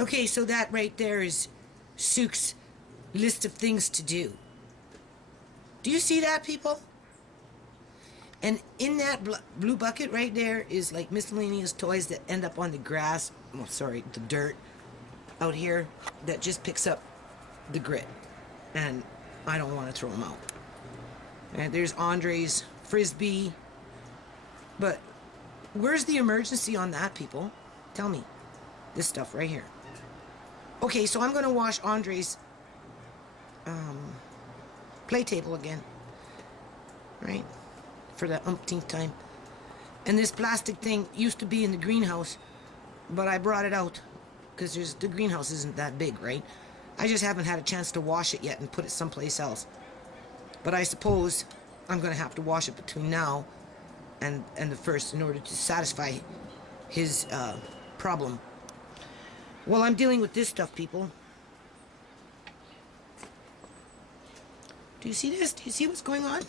Okay, so that right there is Sook's list of things to do. Do you see that, people? And in that blue bucket right there is like miscellaneous toys that end up on the grass. Oh, sorry, the dirt out here that just picks up the grit. And I don't want to throw them out. And there's Andre's frisbee. But where's the emergency on that, people? Tell me. This stuff right here. Okay, so I'm going to wash Andre's play table again. Right? For the umpteenth time. And this plastic thing used to be in the greenhouse, but I brought it out because the greenhouse isn't that big, right? I just haven't had a chance to wash it yet and put it someplace else. But I suppose I'm going to have to wash it between now and the first in order to satisfy his problem. Well, I'm dealing with this stuff, people. Do you see this? Do you see what's going on?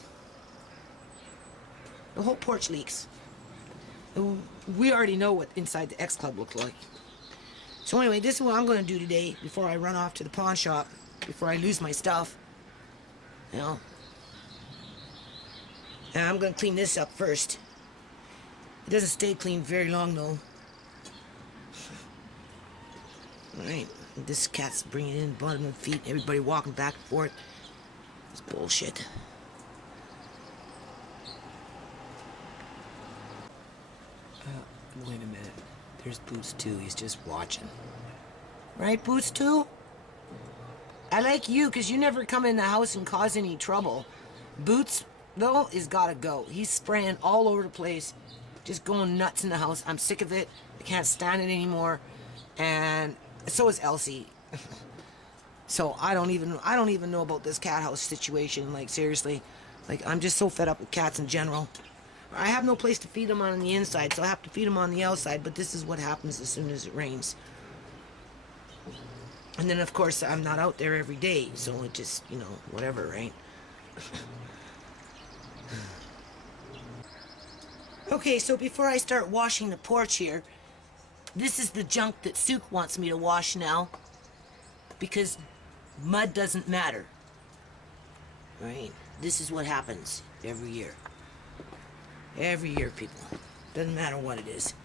The whole porch leaks. We already know what inside the X Club looked like. So anyway, this is what I'm going to do today before I run off to the pawn shop, before I lose my stuff. You know. And I'm going to clean this up first. It doesn't stay clean very long, though. Alright, this cat's bringing in bottom of the feet, everybody walking back and forth. It's bullshit. Wait a minute. There's Boots too. He's just watching. Right, Boots too? I like you because you never come in the house and cause any trouble. Boots, though, is gotta go. He's spraying all over the place. Just going nuts in the house. I'm sick of it. I can't stand it anymore. And so is Elsie. So I don't even know about this cat house situation. Like, seriously. Like, I'm just so fed up with cats in general. I have no place to feed them on the inside, so I have to feed them on the outside, but this is what happens as soon as it rains. And then, of course, I'm not out there every day, so it just, you know, whatever, right? Okay, so before I start washing the porch here, this is the junk that Sook wants me to wash now, because mud doesn't matter. Right? This is what happens every year. Every year, people. Doesn't matter what it is.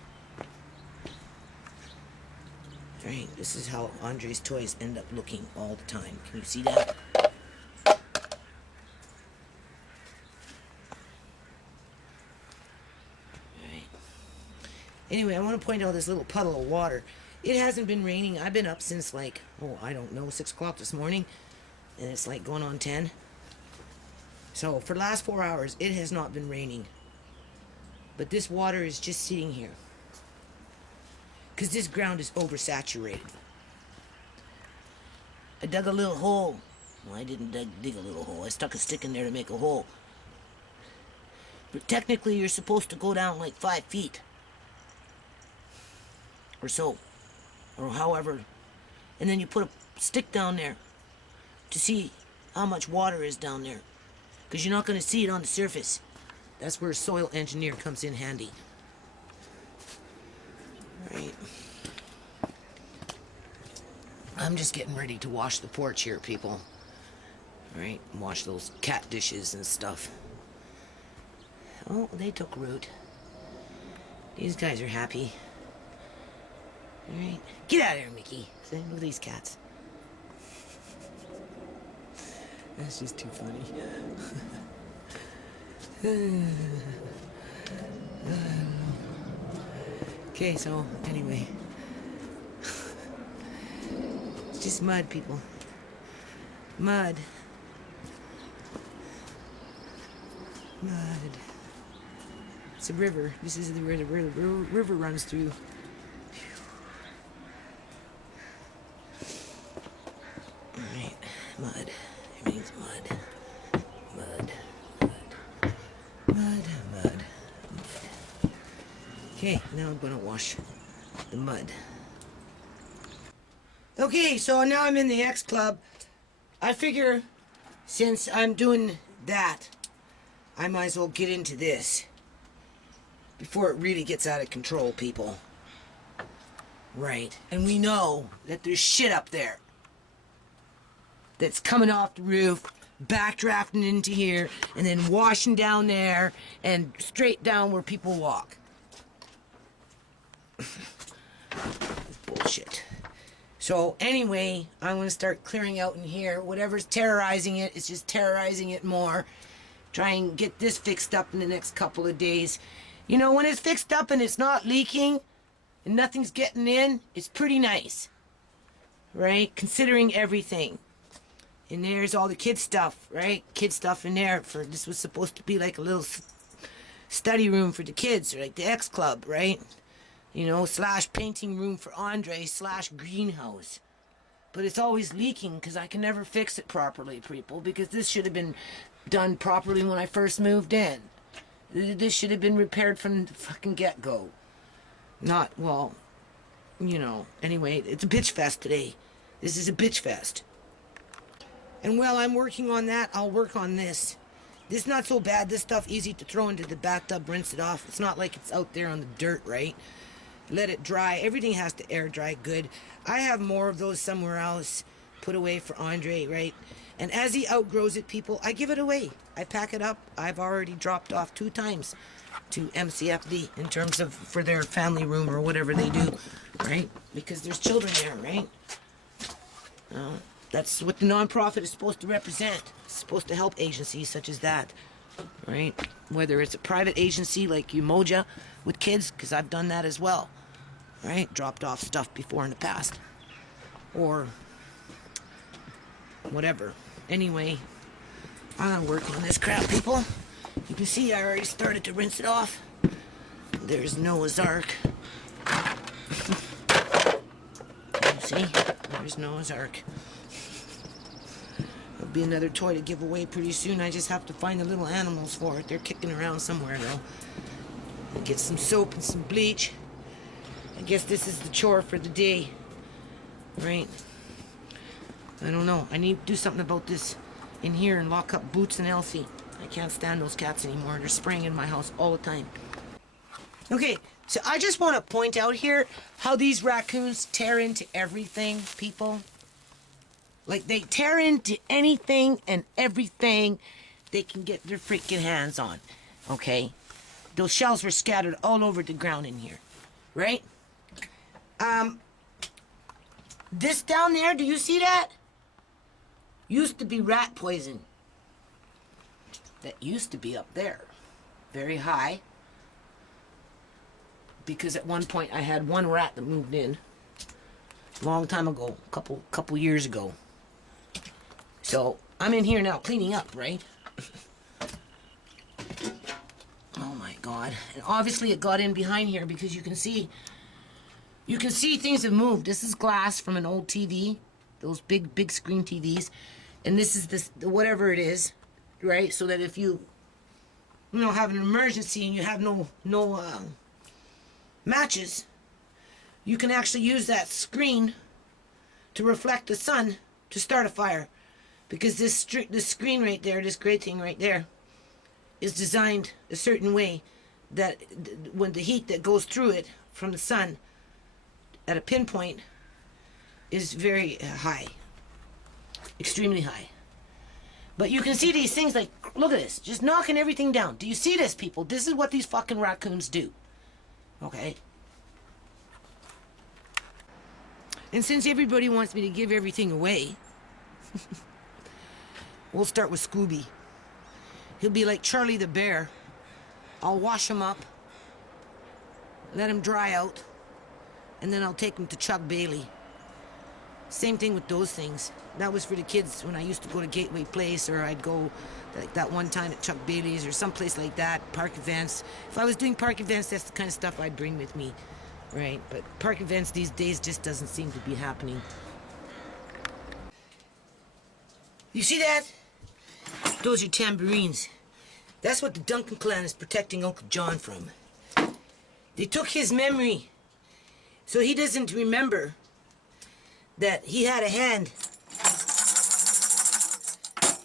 Right, this is how Andre's toys end up looking all the time. Can you see that? Right. Anyway, I want to point out this little puddle of water. It hasn't been raining. I've been up since like, I don't know, 6 o'clock this morning. And it's like going on 10. So for the last 4 hours, it has not been raining. But this water is just sitting here. Because this ground is oversaturated. I dug a little hole. Well, I didn't dig a little hole. I stuck a stick in there to make a hole. But technically, you're supposed to go down like 5 feet. Or so. Or however. And then you put a stick down there to see how much water is down there. Because you're not going to see it on the surface. That's where a soil engineer comes in handy. Right. I'm just getting ready to wash the porch here, people. Right? Wash those cat dishes and stuff. Oh, they took root. These guys are happy. Alright. Get out of here, Mickey. See, look at these cats. That's just too funny. Okay, so anyway, it's just mud, people. Mud. It's a river. This is the river runs through. All right, mud. Everything's mud. Mud. Okay, now I'm gonna wash the mud. Okay, so now I'm in the X Club. I figure since I'm doing that, I might as well get into this before it really gets out of control, people. Right. And we know that there's shit up there that's coming off the roof, backdrafting into here, and then washing down there and straight down where people walk. Bullshit. So anyway, I'm going to start clearing out in here. Whatever's terrorizing it, it's just terrorizing it more. Try and get this fixed up in the next couple of days. You know, when it's fixed up and it's not leaking and nothing's getting in, it's pretty nice. Right? Considering everything. And there's all the kid stuff, right? Kid stuff in there. This was supposed to be like a little study room for the kids, like the X Club, right? You know, / painting room for Andre / greenhouse. But it's always leaking because I can never fix it properly, people, because this should have been done properly when I first moved in. This should have been repaired from the fucking get-go. Not, well, you know, anyway, it's a bitch fest today. This is a bitch fest. And while I'm working on that, I'll work on this. This is not so bad. This stuff easy to throw into the bathtub, rinse it off. It's not like it's out there on the dirt, right? Let it dry. Everything has to air dry good. I have more of those somewhere else put away for Andre, right? And as he outgrows it, people, I give it away. I pack it up. I've already dropped off 2 times to MCFD in terms of for their family room or whatever they do, right? Because there's children there, right? That's what the nonprofit is supposed to represent. It's supposed to help agencies such as that, right? Whether it's a private agency like Umoja with kids, because I've done that as well, right? Dropped off stuff before in the past. Or whatever. Anyway, I'm gonna work on this crap, people. You can see I already started to rinse it off. There's Noah's Ark. You see? There's Noah's Ark. There'll be another toy to give away pretty soon. I just have to find the little animals for it. They're kicking around somewhere, though. Get some soap and some bleach. I guess this is the chore for the day. Right? I don't know. I need to do something about this in here and lock up Boots and Elsie. I can't stand those cats anymore. They're spraying in my house all the time. Okay, so I just want to point out here how these raccoons tear into everything, people. Like, they tear into anything and everything they can get their freaking hands on, okay? Those shells were scattered all over the ground in here, right? This down there, do you see that? Used to be rat poison. That used to be up there, very high. Because at one point I had one rat that moved in, a long time ago, couple years ago. So I'm in here now cleaning up, right? Oh my God! And obviously it got in behind here because you can see things have moved. This is glass from an old TV, those big screen TVs, and this is whatever it is, right? So that if you have an emergency and you have no matches, you can actually use that screen to reflect the sun to start a fire. Because this screen right there, this gray thing right there, is designed a certain way that when the heat that goes through it from the sun at a pinpoint is very high, extremely high. But you can see these things like, look at this, just knocking everything down. Do you see this, people? This is what these fucking raccoons do. Okay? And since everybody wants me to give everything away, we'll start with Scooby. He'll be like Charlie the Bear. I'll wash him up, let him dry out, and then I'll take him to Chuck Bailey. Same thing with those things. That was for the kids when I used to go to Gateway Place, or I'd go like that one time at Chuck Bailey's or someplace like that, park events. If I was doing park events, that's the kind of stuff I'd bring with me, right? But park events these days just doesn't seem to be happening. You see that? Those are tambourines. That's what the Duncan clan is protecting Uncle John from. They took his memory, so he doesn't remember that he had a hand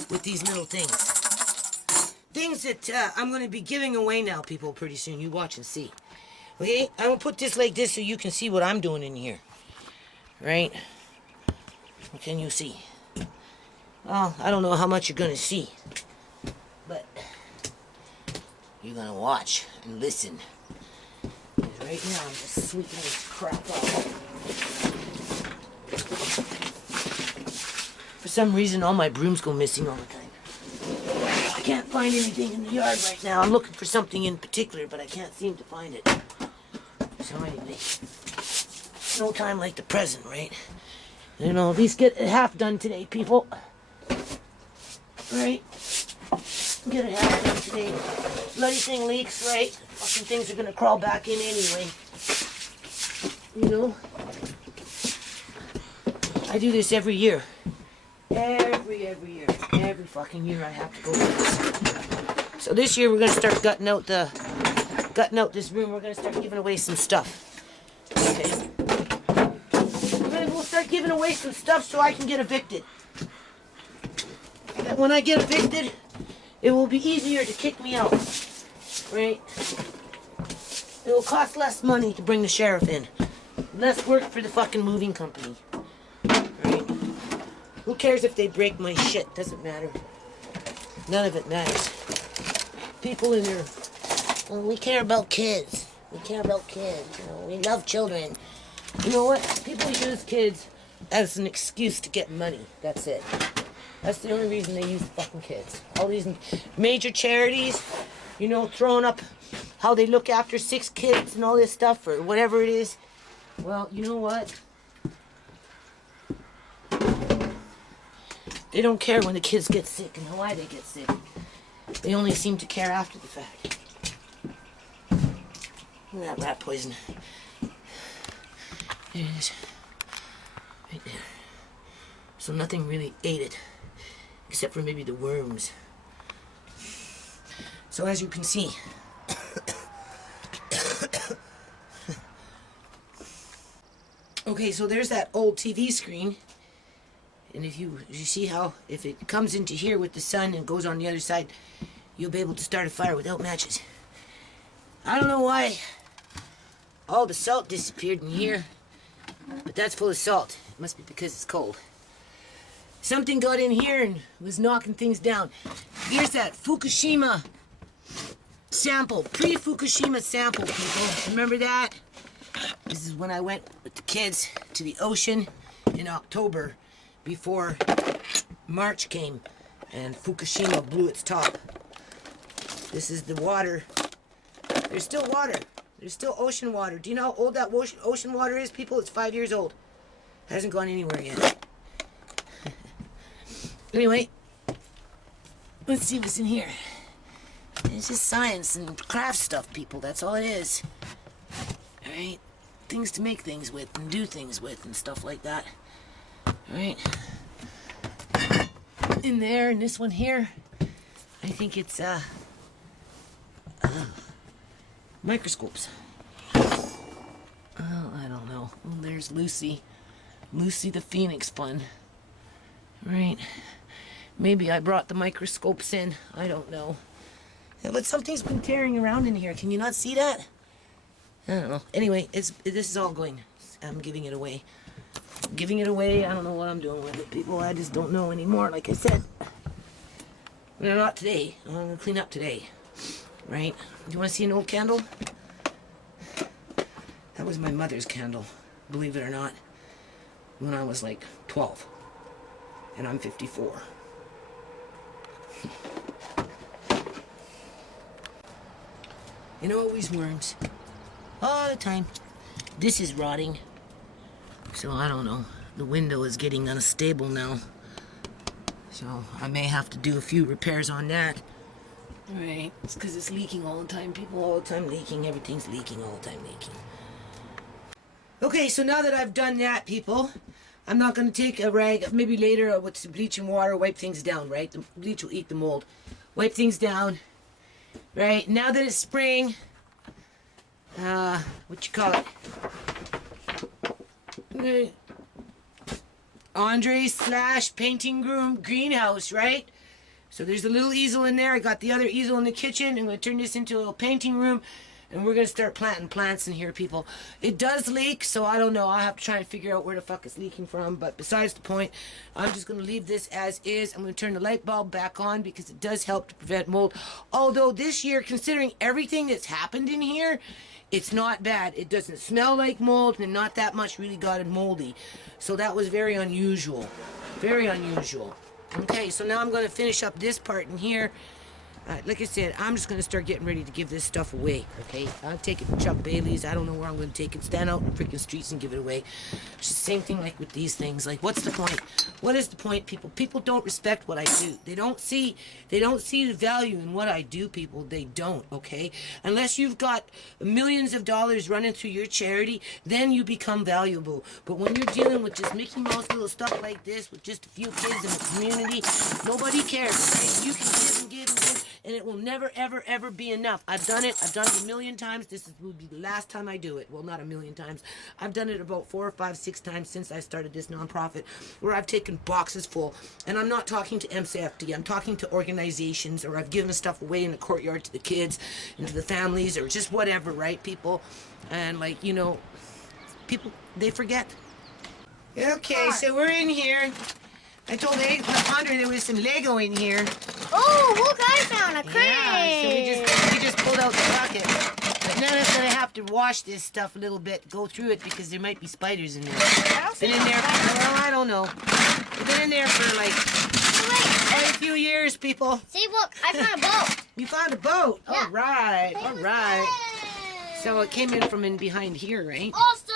with these little things. Things that I'm going to be giving away now, people, pretty soon. You watch and see. Okay, I'm gonna put this like this so you can see what I'm doing in here. Right? What can you see? Well, I don't know how much you're gonna see, but you're gonna watch and listen. Because right now I'm just sweeping this crap up. For some reason, all my brooms go missing all the time. I can't find anything in the yard right now. I'm looking for something in particular, but I can't seem to find it. So anyway, no time like the present, right? You know, at least get it half done today, people. Right? Get it half done today. Bloody thing leaks, right? Fucking things are gonna crawl back in anyway. You know? I do this every year. Every year. Every fucking year I have to go through this. So this year we're gonna start gutting out this room. We're gonna start giving away some stuff. Okay. We'll start giving away some stuff so I can get evicted. And when I get evicted, it will be easier to kick me out. Right? It will cost less money to bring the sheriff in. Less work for the fucking moving company. Right? Who cares if they break my shit? Doesn't matter. None of it matters. People in there, well, we care about kids. We care about kids. You know, we love children. You know what? People use kids as an excuse to get money. That's it. That's the only reason they use fucking kids. All these major charities, you know, throwing up how they look after 6 kids and all this stuff or whatever it is. Well, you know what? They don't care when the kids get sick and why they get sick. They only seem to care after the fact. Look at that rat poison. There it is. Right there. So nothing really ate it. Except for maybe the worms. So as you can see. Okay, so there's that old TV screen. And if you see how, if it comes into here with the sun and goes on the other side, you'll be able to start a fire without matches. I don't know why all the salt disappeared in here, but that's full of salt. It must be because it's cold. Something got in here and was knocking things down. Here's that Fukushima sample, pre-Fukushima sample, people. Remember that? This is when I went with the kids to the ocean in October before March came and Fukushima blew its top. This is the water. There's still water. There's still ocean water. Do you know how old that ocean water is, people? It's 5 years old. It hasn't gone anywhere yet. Anyway, let's see what's in here. It's just science and craft stuff, people. That's all it is. Alright? Things to make things with and do things with and stuff like that. Alright? In there, and this one here, I think it's, microscopes. Oh, I don't know. Oh, there's Lucy. Lucy the Phoenix one. Right. Maybe I brought the microscopes in. I don't know. Yeah, but something's been tearing around in here. Can you not see that? I don't know. Anyway, this is all going. I'm giving it away. Giving it away. I don't know what I'm doing with it, people. I just don't know anymore, like I said. No, not today. I'm going to clean up today. Right? Do you want to see an old candle? That was my mother's candle, believe it or not, when I was like 12. And I'm 54. You know, always worms. All the time. This is rotting. So I don't know. The window is getting unstable now. So I may have to do a few repairs on that. Right. It's because it's leaking all the time. People all the time leaking. Everything's leaking all the time leaking. Okay, so now that I've done that, people, I'm not going to take a rag, maybe later with some bleach and water, wipe things down, right? The bleach will eat the mold. Wipe things down. Right, now that it's spring, what you call it? Andre / painting room greenhouse, right? So there's a little easel in there. I got the other easel in the kitchen. I'm going to turn this into a painting room. And we're going to start planting plants in here, people. It does leak, so I don't know. I'll have to try and figure out where the fuck it's leaking from. But besides the point, I'm just going to leave this as is. I'm going to turn the light bulb back on because it does help to prevent mold. Although this year, considering everything that's happened in here, it's not bad. It doesn't smell like mold, and not that much really got moldy. So that was very unusual. Very unusual. Okay, so now I'm going to finish up this part in here. Like I said, I'm just going to start getting ready to give this stuff away, okay? I'll take it to Chuck Bailey's. I don't know where I'm going to take it. Stand out in the freaking streets and give it away. It's the same thing like with these things. Like, what's the point? What is the point, people? People don't respect what I do. They don't see the value in what I do, people. They don't, okay? Unless you've got millions of dollars running through your charity, then you become valuable. But when you're dealing with just Mickey Mouse little stuff like this, with just a few kids in the community, nobody cares, okay? You can give and give and give, and it will never, ever, ever be enough. I've done it a million times. This will be the last time I do it. Well, not a million times. I've done it about 4 or 5, 6 times since I started this nonprofit, where I've taken boxes full. And I'm not talking to MCFD. I'm talking to organizations, or I've given stuff away in the courtyard to the kids and to the families, or just whatever, right, people? And, like, you know, people, they forget. Okay, so we're in here. I told Andre there was some Lego in here. Oh, look, I found a crate. Yeah, so we just pulled out the bucket. But now I'm gonna have to wash this stuff a little bit, go through it, because there might be spiders in there. Been in there for, well, I don't know. We've been in there for like quite a few years, people. See, look, I found a boat. You found a boat. Yeah. All right, all right. So it came in from in behind here, right? Also,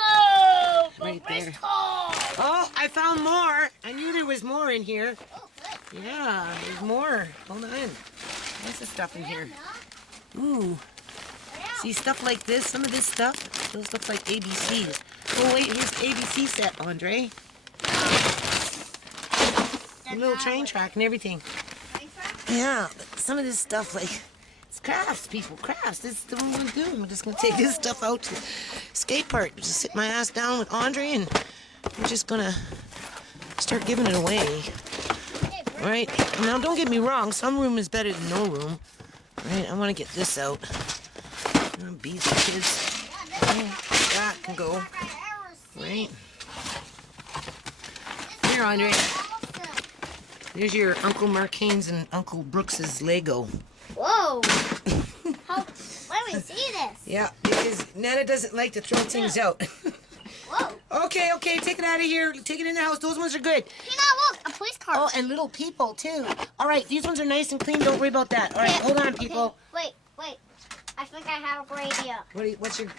Right there. Oh, I found more. I knew there was more in here. Oh, good. Yeah, there's more. Hold on. What's the stuff in here? Ooh. See, stuff like this, some of this stuff, those look like ABCs. Oh, wait, here's ABC set, Andre. A little train track and everything. Yeah, but some of this stuff, like, it's crafts, people, crafts. This is the one we're doing. I'm just going to take this stuff out to the skate park. Just sit my ass down with Andre, and I'm just going to start giving it away. Right? Now, don't get me wrong. Some room is better than no room. Right? I want to get this out. Bees and kids. That can go. Right? Here, Andre. There's your Uncle Mark Haynes and Uncle Brooks's Lego. Whoa. Let me see this. Yeah, because Nana doesn't like to throw things out. Whoa. Okay, take it out of here. Take it in the house. Those ones are good. Look, a police car. Oh, and little people, too. All right, these ones are nice and clean. Don't worry about that. All right, hold on, people. Okay. Wait. I think I have a great idea.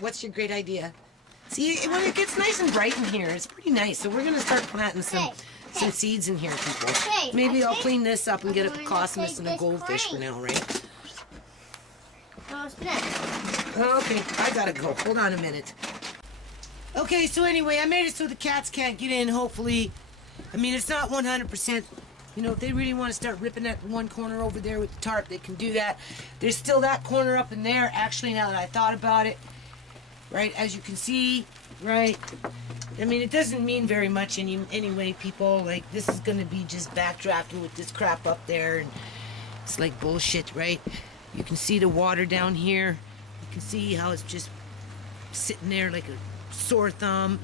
What's your great idea? See, when it gets nice and bright in here, it's pretty nice. So we're going to start planting some seeds in here, people. Maybe I'll clean this up and get a cosmos and a goldfish for now, right? Okay, I gotta go. Hold on a minute. Okay, so anyway, I made it so the cats can't get in, hopefully. I mean, it's not 100%. You know, if they really want to start ripping that one corner over there with the tarp, they can do that. There's still that corner up in there, actually, now that I thought about it. Right, as you can see, right? I mean, it doesn't mean very much anyway, people. Like, this is going to be just backdrafting with this crap up there, and it's like bullshit, right? You can see the water down here. You can see how it's just sitting there like a sore thumb.